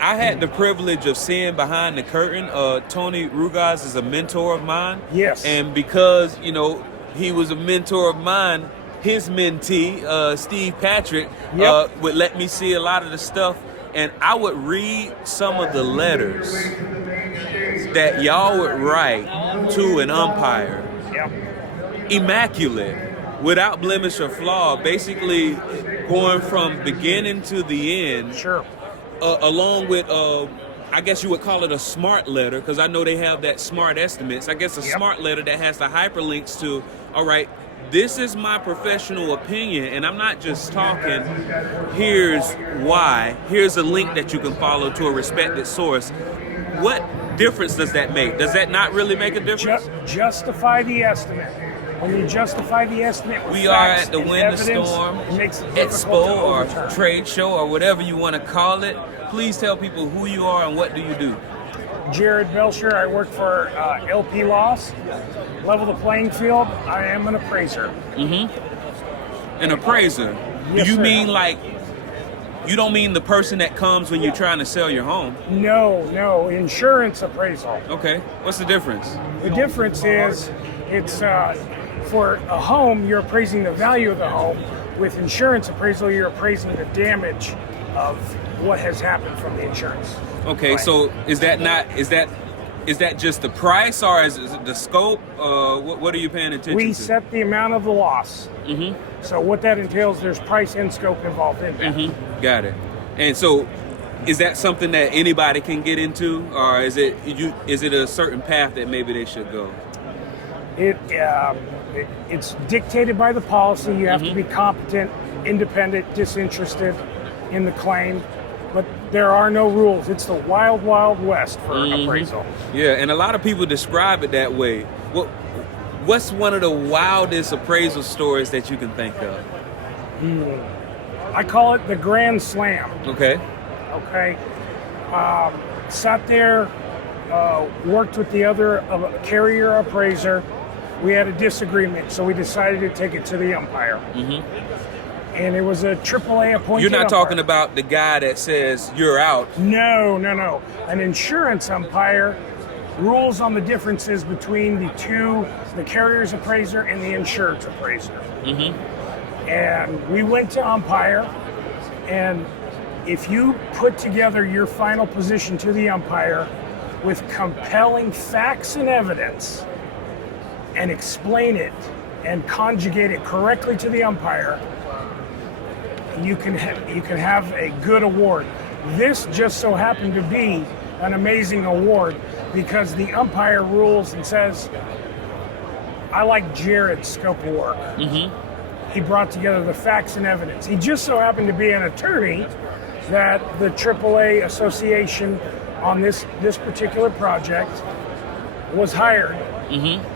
I had the privilege of seeing behind the curtain. Tony Rugas is a mentor of mine. Yes. And because, he was a mentor of mine, his mentee, Steve Patrick, would let me see a lot of the stuff. And I would read some of the letters that y'all would write to an umpire. Yep. Immaculate, without blemish or flaw, basically going from beginning to the end. Sure. Along with, I guess you would call it a smart letter, because I know they have that smart estimates. I guess a smart letter that has the hyperlinks to, all right, this is my professional opinion, and I'm not just talking, here's why, here's a link that you can follow to a respected source. What difference does that make? Does that not really make a difference? Justify the estimate. When you justify the estimate with we are facts at the and Win the evidence, Storm it makes it difficult to Expo or overturn. trade show or whatever you want to call it. Please tell people who you are and what do you do. Jared Belsher, I work for LP Laws. Level the playing field. I am an appraiser. An appraiser? Yes, Do you sir. mean like, you don't mean the person that comes when you're trying to sell your home? No, insurance appraisal. Okay, what's the difference? The difference is it's for a home, you're appraising the value of the home. With insurance appraisal, you're appraising the damage of what has happened from the insurance. Okay, Right. so is that just the price, or is it the scope? What are you paying attention We to? set the amount of the loss. So what that entails, there's price and scope involved in that. Got it. And so, is that something that anybody can get into, or is it a certain path that maybe they should go? It's dictated by the policy. You have to be competent, independent, disinterested in the claim. But there are no rules. It's the wild, wild west for appraisal. Yeah, and a lot of people describe it that way. What's one of the wildest appraisal stories that you can think of? I call it the Grand Slam. Okay. Okay. Sat there, worked with the other carrier appraiser. We had a disagreement, so we decided to take it to the umpire. And it was a AAA appointed You're not umpire. talking about the guy that says you're out. No. An insurance umpire rules on the differences between the carrier's appraiser and the insured's appraiser. And we went to umpire, and if you put together your final position to the umpire with compelling facts and evidence and explain it and conjugate it correctly to the umpire, you can have a good award. This just so happened to be an amazing award because the umpire rules and says, I like Jared's scope of work. He brought together the facts and evidence. He just so happened to be an attorney that the AAA association on this particular project was hired.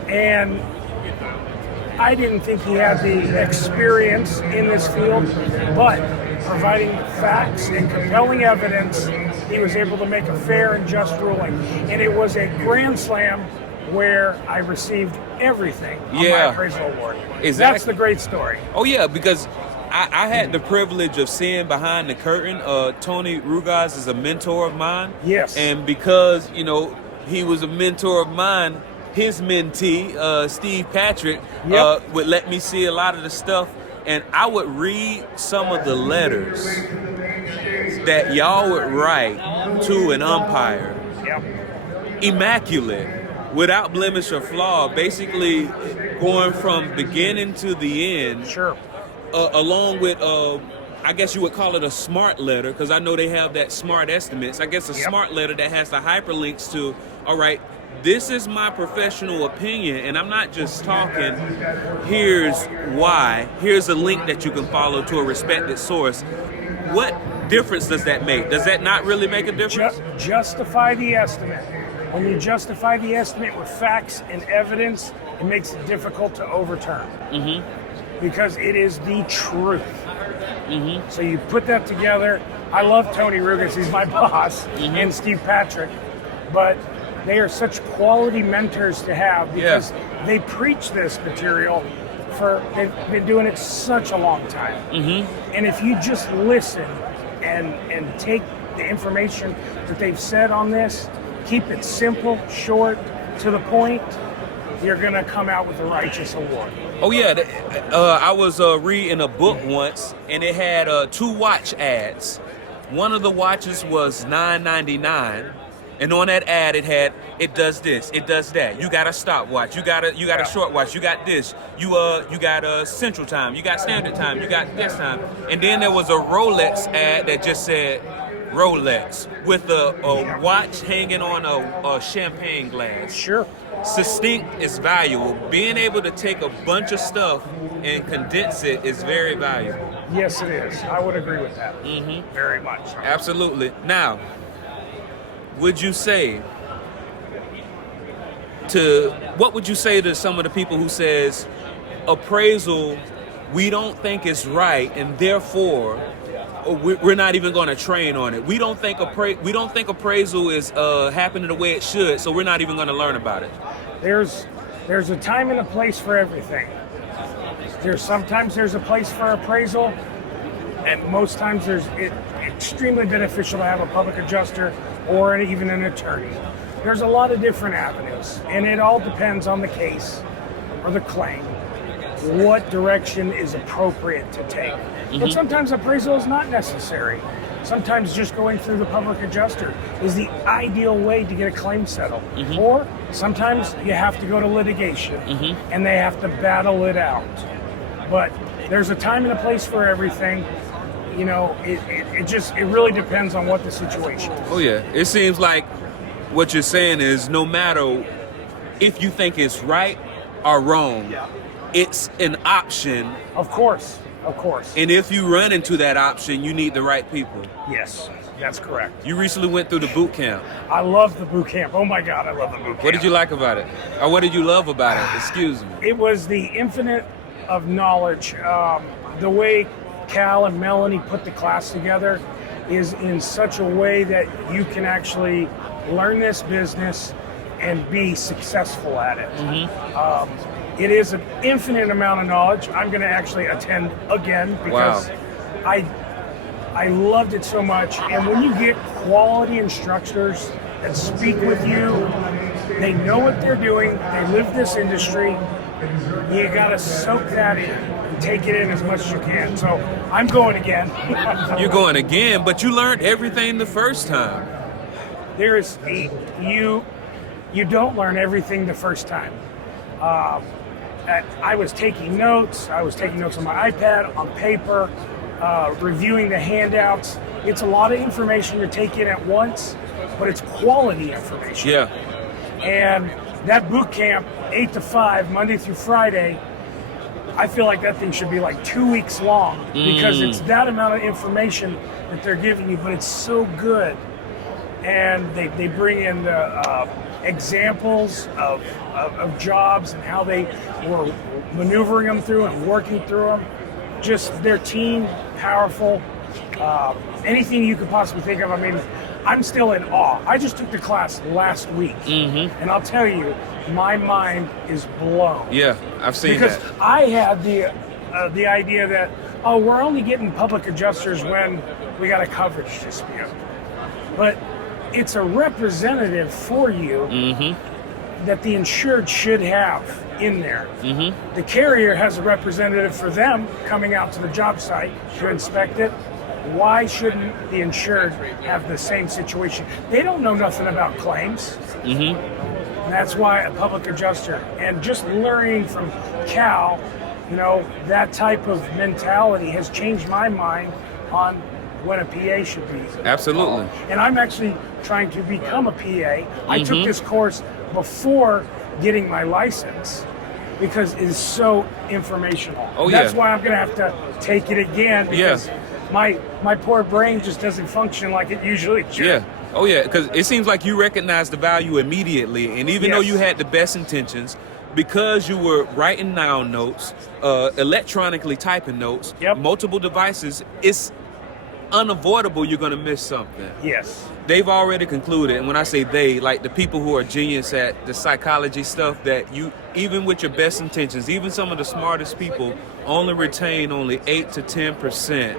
And I didn't think he had the experience in this field, but providing facts and compelling evidence, he was able to make a fair and just ruling. And it was a grand slam where I received everything on my appraisal award. Exactly. That's the great story. Oh yeah, because I had the privilege of seeing behind the curtain. Tony Rugas is a mentor of mine. Yes. And because, he was a mentor of mine, his mentee, Steve Patrick, would let me see a lot of the stuff, and I would read some of the letters that y'all would write to an umpire. Immaculate, without blemish or flaw, basically going from beginning to the end. Sure. Along with, I guess you would call it a smart letter, because I know they have that smart estimates. I guess a smart letter that has the hyperlinks to, all right, this is my professional opinion, and I'm not just talking, here's why, here's a link that you can follow to a respected source. What difference does that make? Does that not really make a difference? Justify the estimate. When you justify the estimate with facts and evidence, it makes it difficult to overturn. Because it is the truth. So you put that together. I love Tony Rugas, he's my boss, and Steve Patrick, but they are such quality mentors to have because they preach this material they've been doing it such a long time. And if you just listen and take the information that they've said on this, keep it simple, short, to the point, you're going to come out with a righteous award. Oh yeah, I was reading a book once, and it had 2 watch ads. One of the watches was $9.99, and on that ad it had, it does this, it does that. You got a stopwatch, you got a short watch, you got this, you got Central Time, you got Standard Time, you got this time. And then there was a Rolex ad that just said Rolex with a watch hanging on a champagne glass. Sure. Succinct is valuable. Being able to take a bunch of stuff and condense it is very valuable. Yes, it is. I would agree with that. Very much. Absolutely. Now, would you say what would you say to some of the people who says appraisal, we don't think it's right, and therefore we're not even going to train on it. We don't think appraisal is happening the way it should, so we're not even going to learn about it. There's a time and a place for everything. Sometimes there's a place for appraisal, and most times it's extremely beneficial to have a public adjuster or even an attorney. There's a lot of different avenues, and it all depends on the case or the claim, what direction is appropriate to take. And sometimes appraisal is not necessary. Sometimes just going through the public adjuster is the ideal way to get a claim settled. Or sometimes you have to go to litigation and they have to battle it out. But there's a time and a place for everything. You know, it really depends on what the situation is. Oh yeah, it seems like what you're saying is no matter if you think it's right or wrong, it's an option. Of course. And if you run into that option, you need the right people. Yes, that's correct. You recently went through the boot camp. I love the boot camp. Oh my God, I love the boot camp. What did you like about it? Or what did you love about it? Excuse me. It was the infinite of knowledge. The way Cal and Melanie put the class together is in such a way that you can actually learn this business and be successful at it. It is an infinite amount of knowledge. I'm going to actually attend again because I loved it so much. And when you get quality instructors that speak with you, they know what they're doing, they live this industry, you got to soak that in and take it in as much as you can. So I'm going again. You're going again, but you learned everything the first time. You don't learn everything the first time. I was taking notes. I was taking notes on my iPad, on paper, reviewing the handouts. It's a lot of information to take in at once, but it's quality information. Yeah. And that boot camp, 8 to 5, Monday through Friday, I feel like that thing should be like 2 weeks long because it's that amount of information that they're giving you, but it's so good. And they bring in the examples of jobs and how they were maneuvering them through and working through them. Just their team, powerful. Anything you could possibly think of. I mean, I'm still in awe. I just took the class last week, and I'll tell you, my mind is blown. Yeah, I've seen because that. I had the idea that, we're only getting public adjusters when we got a coverage dispute. But it's a representative for you that the insured should have in there. The carrier has a representative for them coming out to the job site to inspect it. Why shouldn't the insured have the same situation? They don't know nothing about claims. That's why a public adjuster, and just learning from Cal, that type of mentality has changed my mind on what a PA should be. Absolutely. And I'm actually trying to become a PA. I took this course before getting my license because it is so informational. That's why I'm going to have to take it again because my poor brain just doesn't function like it usually should. Yeah. Oh yeah, because it seems like you recognize the value immediately, and even though you had the best intentions, because you were writing down notes, electronically typing notes, multiple devices, it's unavoidable you're going to miss something. Yes. They've already concluded, and when I say they, like the people who are genius at the psychology stuff, that you, even with your best intentions, even some of the smartest people only retain 8 to 10%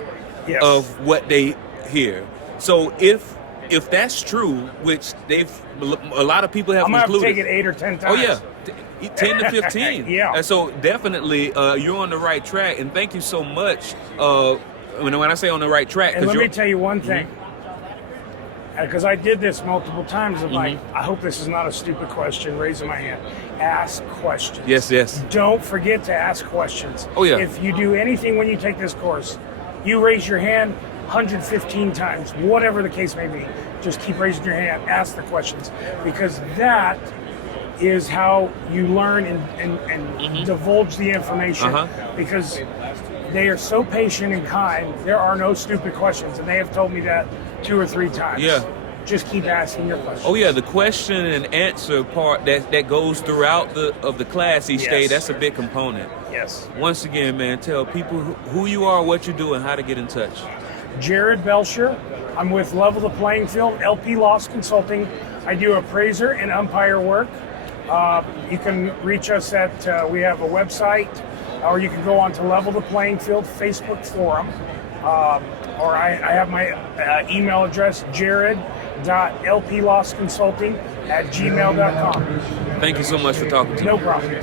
of what they hear. So if that's true, which a lot of people have I'm gonna have to concluded. take it 8 or 10 Oh times. yeah, 10 to 15. Yeah. And so definitely, you're on the right track. And thank you so much. When I say on the right track, And let me tell you one thing, because I did this multiple times. I'm like, I hope this is not a stupid question. Raising my hand. Ask questions. Yes. Don't forget to ask questions. Oh, yeah. If you do anything when you take this course, you raise your hand 115 times, whatever the case may be. Just keep raising your hand. Ask the questions, because that is how you learn and divulge the information. Because they are so patient and kind. There are no stupid questions, and they have told me that 2 or 3 times. Yeah. Just keep asking your questions. Oh yeah, the question and answer part that goes throughout the class each day. That's a big component. Yes. Once again, man, tell people who you are, what you do, and how to get in touch. Jared Belsher. I'm with Level the Playing Field, LP Loss Consulting. I do appraiser and umpire work. You can reach us at, we have a website, or you can go on to Level the Playing Field Facebook forum. Or I have my email address, jared.lplossconsulting@gmail.com. Thank you so much for talking to me. No problem.